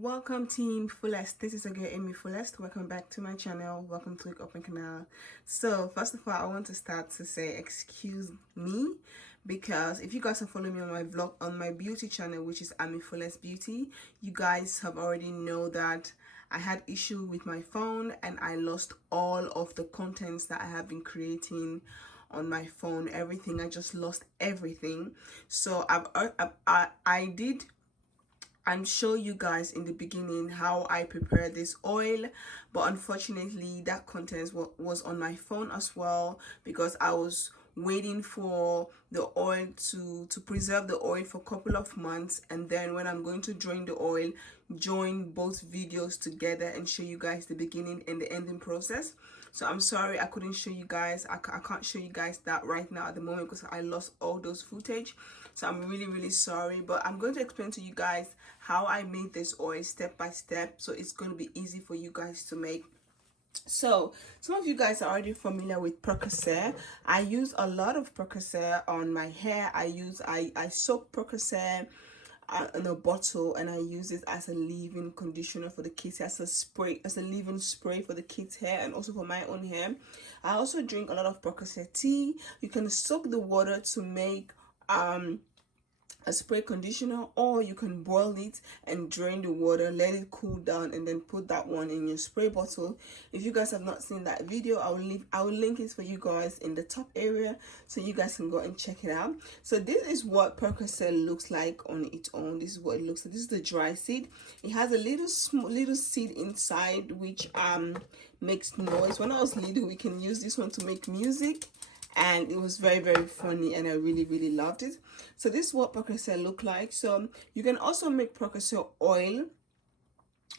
Welcome team Fullest. This is again AMIFULLEST. Welcome back to my channel. Welcome to the open canal. So first of all, I want to start to say excuse me, because if you guys are following me on my vlog on my beauty channel, which is AMIFULLESTBEAUTY, you guys have already know that I had issue with my phone and I lost all of the contents that I have been creating on my phone. Everything, I just lost everything. So I did and show you guys in the beginning how I prepare this oil, but unfortunately that content was on my phone as well, because I was waiting for the oil to preserve the oil for a couple of months, and then when I'm going to drain the oil, join both videos together and show you guys the beginning and the ending process. So I'm sorry I couldn't show you guys. I can't show you guys that right now at the moment because I lost all those footage. So I'm really sorry, but I'm going to explain to you guys how I made this oil step by step, so it's going to be easy for you guys to make. So some of you guys are already familiar with Prekese. I use a lot of Prekese on my hair. I soak Prekese in a bottle, and I use it as a leave-in conditioner for the kids, as a leave-in spray for the kids' hair and also for my own hair. I also drink a lot of Prekese tea. You can soak the water to make a spray conditioner, or you can boil it and drain the water, let it cool down, and then put that one in your spray bottle. If you guys have not seen that video, I will link it for you guys in the top area so you guys can go and check it out. So this is what Prekese looks like on its own. This is what it looks like. This is the dry seed. It has a little seed inside which makes noise. When I was little, we can use this one to make music, and it was very funny, and I really loved it. So this is what Prekese look like. So you can also make Prekese oil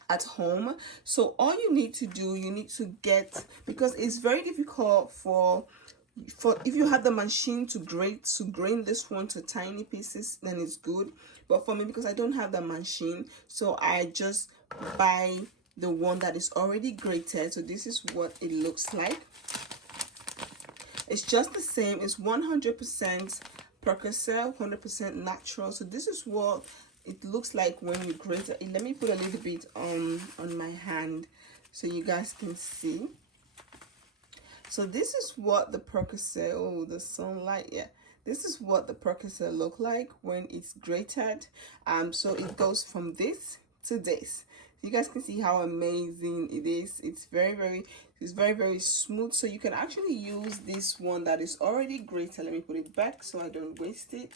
at home. So all you need to do, you need to get, because it's very difficult for if you have the machine to grain this one to tiny pieces, then it's good. But for me, because I don't have the machine, so I just buy the one that is already grated. So this is what it looks like. It's just the same. It's 100% Prekese, 100% natural. So this is what it looks like when you grate it. Let me put a little bit on my hand so you guys can see. So this is what the Prekese, oh, the sunlight, yeah. This is what the Prekese look like when it's grated. So it goes from this to this. You guys can see how amazing it is. It's very smooth. So you can actually use this one that is already grated. Let me put it back so I don't waste it.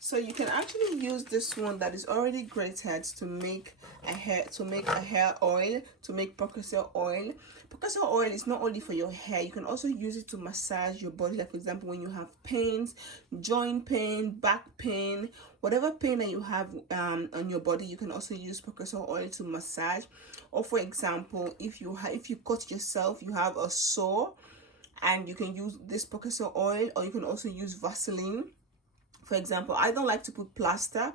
So you can actually use this one that is already grated to make a hair oil, to make Prekese oil. Prekese oil is not only for your hair, you can also use it to massage your body. Like for example, when you have pains, joint pain, back pain, whatever pain that you have on your body, you can also use Prekese oil to massage. Or for example, if you cut yourself, you have a sore, and you can use this Prekese oil, or you can also use Vaseline. For example, I don't like to put plaster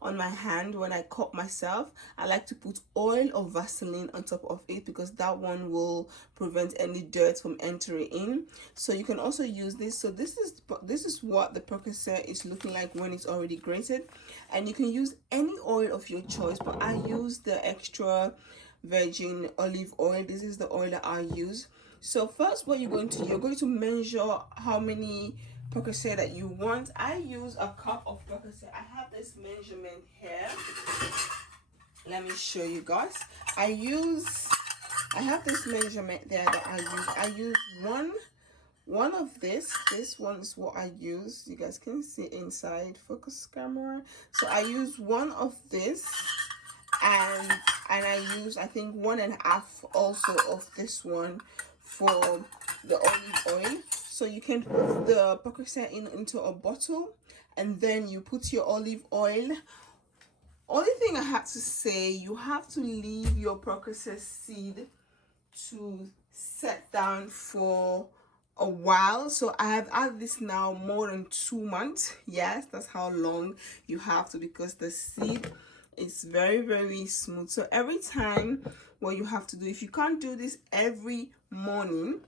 on my hand when I cut myself. I like to put oil or Vaseline on top of it, because that one will prevent any dirt from entering in. So you can also use this. So this is what the Prekese is looking like when it's already grated. And you can use any oil of your choice, but I use the extra virgin olive oil. This is the oil that I use. So first, what you're going to measure how many Prekese that you want. I use a cup of Prekese. I have this measurement here. Let me show you guys. I have this measurement there that I use. I use one of this. This one is what I use. You guys can see inside. Focus camera. So I use one of this, and I use, I think, 1.5 also of this one for the olive oil. So you can put the Prekese into a bottle, and then you put your olive oil. Only thing I have to say, you have to leave your Prekese seed to set down for a while. So I have had this now more than 2 months. Yes, that's how long you have to, because the seed is very smooth. So every time, what you have to do, if you can't do this every morning,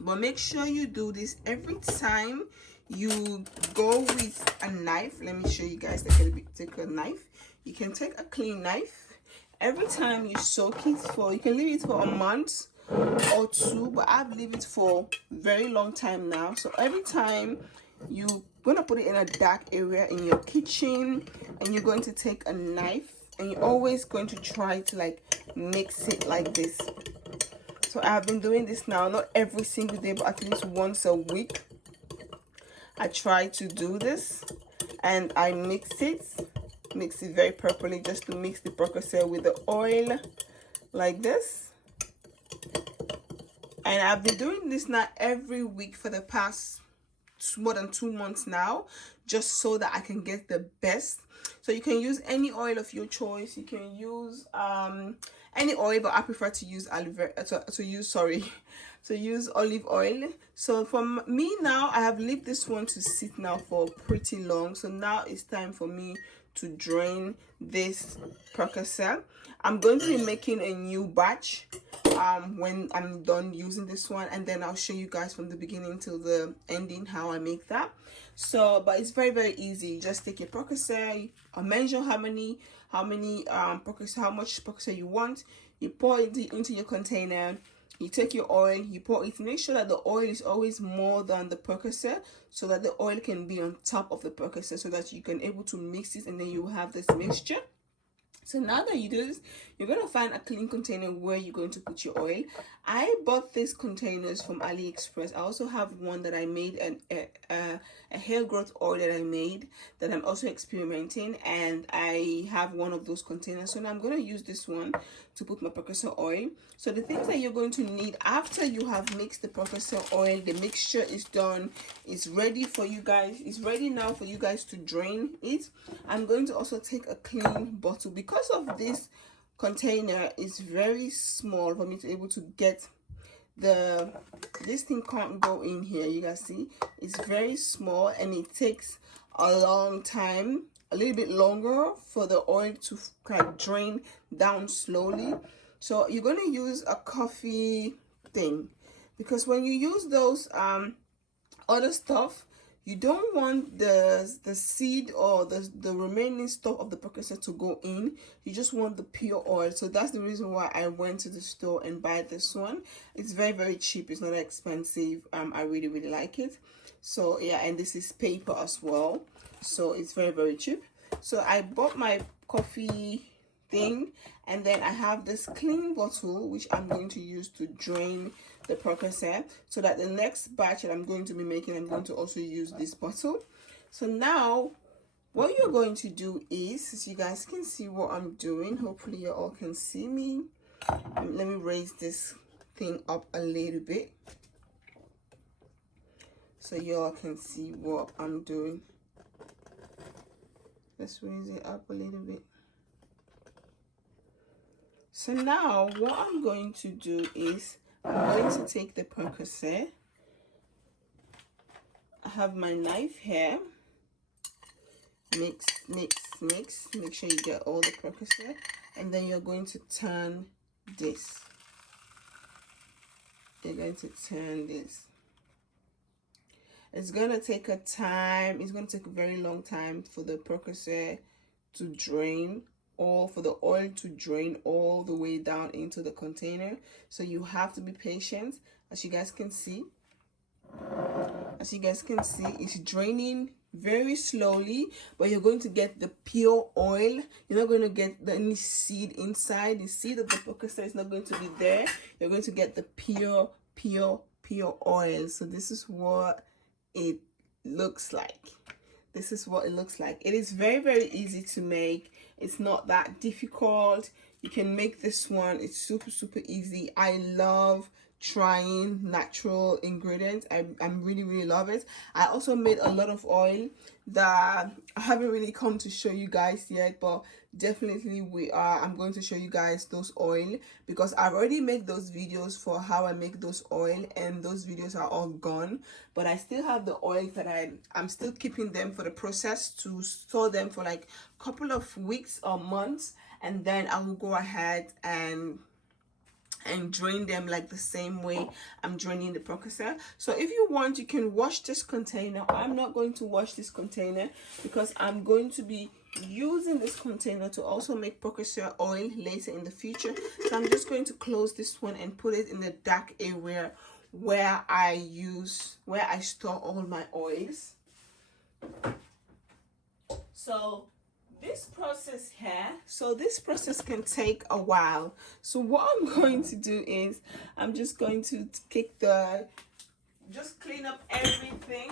but make sure you do this every time you go with a knife. Let me show you guys. Take a knife. you can take a clean knife. Every time you soak it for, you can leave it for a month or two, but I've leave it for very long time now. So every time you're gonna put it in a dark area in your kitchen, and you're going to take a knife, and you're always going to try to like mix it like this. So I've been doing this now, not every single day, but at least once a week. I try to do this, and I mix it very properly, just to mix the Prekese with the oil like this. And I've been doing this now every week for the past more than 2 months now, just so that I can get the best. So you can use any oil of your choice. You can use any oil, but I prefer to use to use olive oil. So for me now, I have left this one to sit now for pretty long. So now it's time for me to drain this Prekese. I'm going to be making a new batch when I'm done using this one, and then I'll show you guys from the beginning till the ending how I make that. So but it's very easy. You just take your Prekese, measure how much Prekese you want. You pour it into your container. You take your oil, you pour it. Make sure that the oil is always more than the Prekese, so that the oil can be on top of the Prekese, so that you can able to mix it, and then you have this mixture. So now that you do this, you're going to find a clean container where you're going to put your oil. I bought these containers from AliExpress. I also have one that I made, a hair growth oil that I made, that I'm also experimenting, and I have one of those containers. So now I'm going to use this one to put my Prekese oil. So the things that you're going to need after you have mixed the Prekese oil, the mixture is done, it's ready for you guys. It's ready now for you guys to drain it. I'm going to also take a clean bottle, because of this container is very small for me to able to get this thing can't go in here. You guys see, it's very small, and it takes a long time, a little bit longer, for the oil to kind of drain down slowly. So you're going to use a coffee thing, because when you use those other stuff, you don't want the seed or the remaining stuff of the Prekese to go in. You just want the pure oil. So that's the reason why I went to the store and buy this one. It's very cheap. It's not expensive. I really like it. So yeah, and this is paper as well, so it's very cheap. So I bought my coffee thing, and then I have this clean bottle which I'm going to use to drain the Prekese, so that the next batch that I'm going to be making, I'm going to also use this bottle. So now what you're going to do is, so you guys can see what I'm doing, hopefully you all can see me. Let me raise this thing up a little bit so you all can see what I'm doing. Let's raise it up a little bit. So now what I'm going to do is, I'm going to take the Prekese. I have my knife here. Mix. Make sure you get all the Prekese, and then you're going to turn this. You're going to turn this. It's gonna take a time. It's gonna take a very long time for the Prekese to drain, or for the oil to drain all the way down into the container. So you have to be patient. As you guys can see, it's draining very slowly, but you're going to get the pure oil. You're not going to get any seed inside. The seed of the Prekese is not going to be there. You're going to get the pure oil. So this is what it looks like. This is what it looks like. It is very easy to make. It's not that difficult. You can make this one. It's super easy. I love trying natural ingredients. I really love it. I also made a lot of oil that I haven't really come to show you guys yet, but definitely I'm going to show you guys those oil, because I've already made those videos for how I make those oil, and those videos are all gone. But I still have the oil that I'm still keeping them for the process, to store them for like a couple of weeks or months, and then I will go ahead and drain them like the same way I'm draining the Prekese. So if you want, you can wash this container. I'm not going to wash this container because I'm going to be using this container to also make Prekese oil later in the future. So I'm just going to close this one and put it in the dark area where I store all my oils. So this process can take a while. So what I'm going to do is I'm just going to just clean up everything,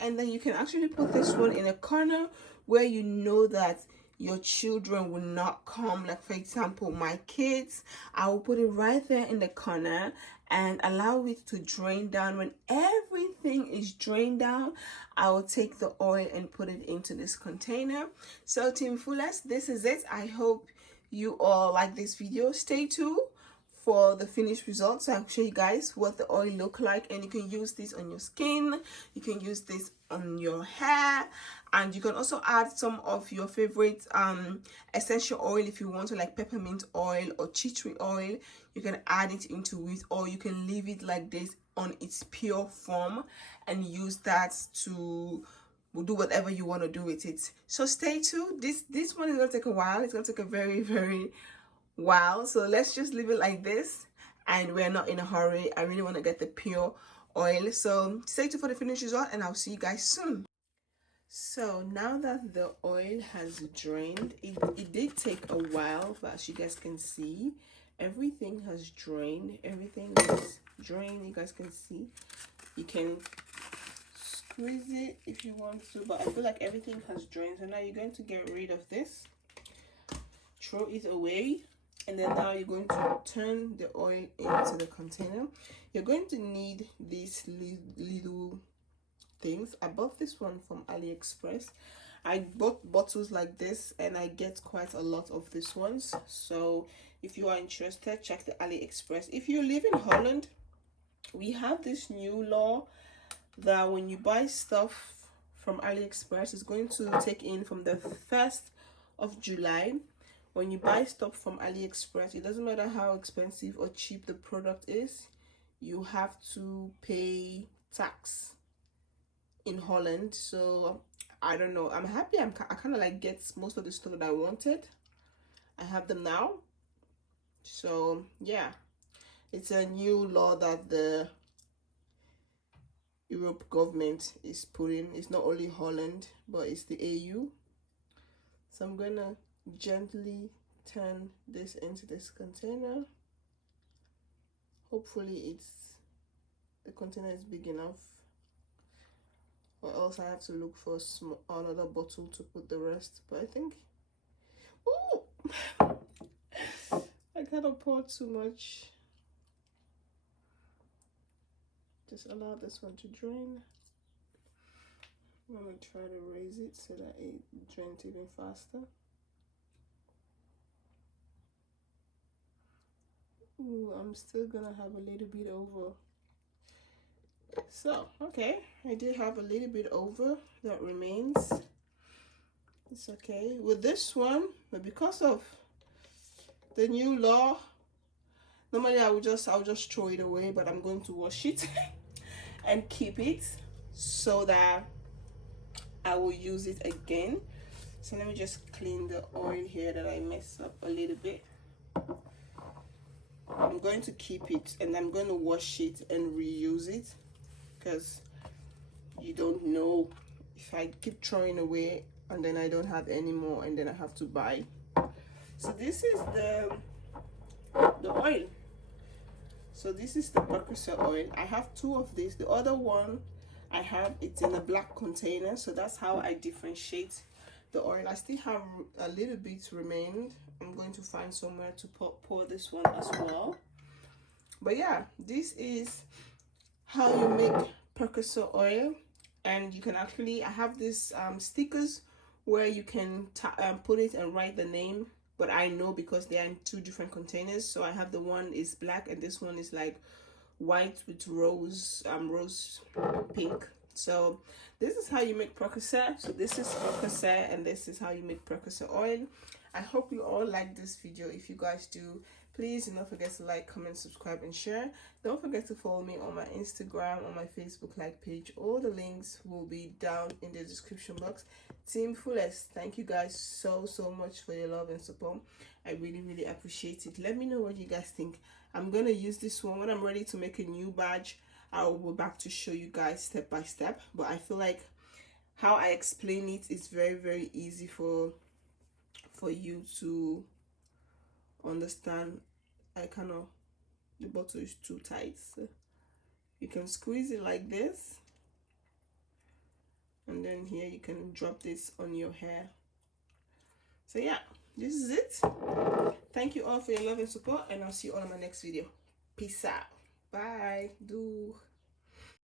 and then you can actually put this one in a corner where you know that your children will not come. Like for example, my kids, I will put it right there in the corner and allow it to drain down. When everything is drained down, I will take the oil and put it into this container. So TeamFullest, this is it. I hope you all like this video. Stay tuned for the finished results. So I'll show you guys what the oil look like, and you can use this on your skin, you can use this on your hair, and you can also add some of your favorite essential oil if you want to, like peppermint oil or tea tree oil. You can add it into it, or you can leave it like this on its pure form and use that to do whatever you want to do with it. So stay tuned. This one is gonna take a while. It's gonna take a very, very while, so let's just leave it like this, and we're not in a hurry. I really want to get the pure oil, so stay tuned for the finished result, and I'll see you guys soon. So now that the oil has drained, it did take a while, but as you guys can see, everything has drained. Everything is drained. You guys can see. You can squeeze it if you want to, but I feel like everything has drained. So now you're going to get rid of this, throw it away, and then now you're going to turn the oil into the container. You're going to need these little things. I bought this one from AliExpress. I bought bottles like this, and I get quite a lot of these ones. So if you are interested, check the AliExpress. If you live in Holland, we have this new law that when you buy stuff from AliExpress, it's going to take in from the 1st of July. When you buy stuff from AliExpress, it doesn't matter how expensive or cheap the product is, you have to pay tax in Holland. So I don't know, I'm happy. I kind of like get most of the stuff that I wanted. I have them now. So yeah, it's a new law that the Europe government is putting. It's not only Holland, but it's the AU. So I'm gonna gently turn this into this container. Hopefully the container is big enough, or else I have to look for another bottle to put the rest. But I think, ooh, I cannot pour too much. Just allow this one to drain. I'm gonna try to raise it so that it drains even faster. Ooh, I'm still gonna have a little bit over. So okay, I did have a little bit over that remains. It's okay with this one, but because of the new law, normally I'll just throw it away, but I'm going to wash it and keep it so that I will use it again. So let me just clean the oil here that I messed up a little bit. I'm going to keep it, and I'm going to wash it and reuse it, because you don't know, if I keep throwing away and then I don't have any more and then I have to buy. So this is the oil. So this is the Prekese oil. I have 2 of these. The other one I have, it's in a black container, so that's how I differentiate the oil. I still have a little bit remained. I'm going to find somewhere to pour this one as well. But yeah, this is how you make Prekese oil. And you can actually, I have these stickers where you can put it and write the name, but I know because they are in 2 different containers. So I have the one is black, and this one is like white with rose pink. So this is how you make Prekese. So this is Prekese, and this is how you make Prekese oil. I hope you all like this video. If you guys do, Please do not forget to like, comment, subscribe, and share. Don't forget to follow me on my Instagram, on my Facebook like page. All the links will be down in the description box. TeamFullest, thank you guys so much for your love and support. I really appreciate it. Let me know what you guys think. I'm gonna use this one when I'm ready to make a new badge. I will be back to show you guys step by step, but I feel like how I explain it is very easy for you to understand. I cannot, the bottle is too tight, so you can squeeze it like this, and then here you can drop this on your hair. So yeah, this is it. Thank you all for your love and support, and I'll see you all in my next video. Peace out. Bye. Doeg.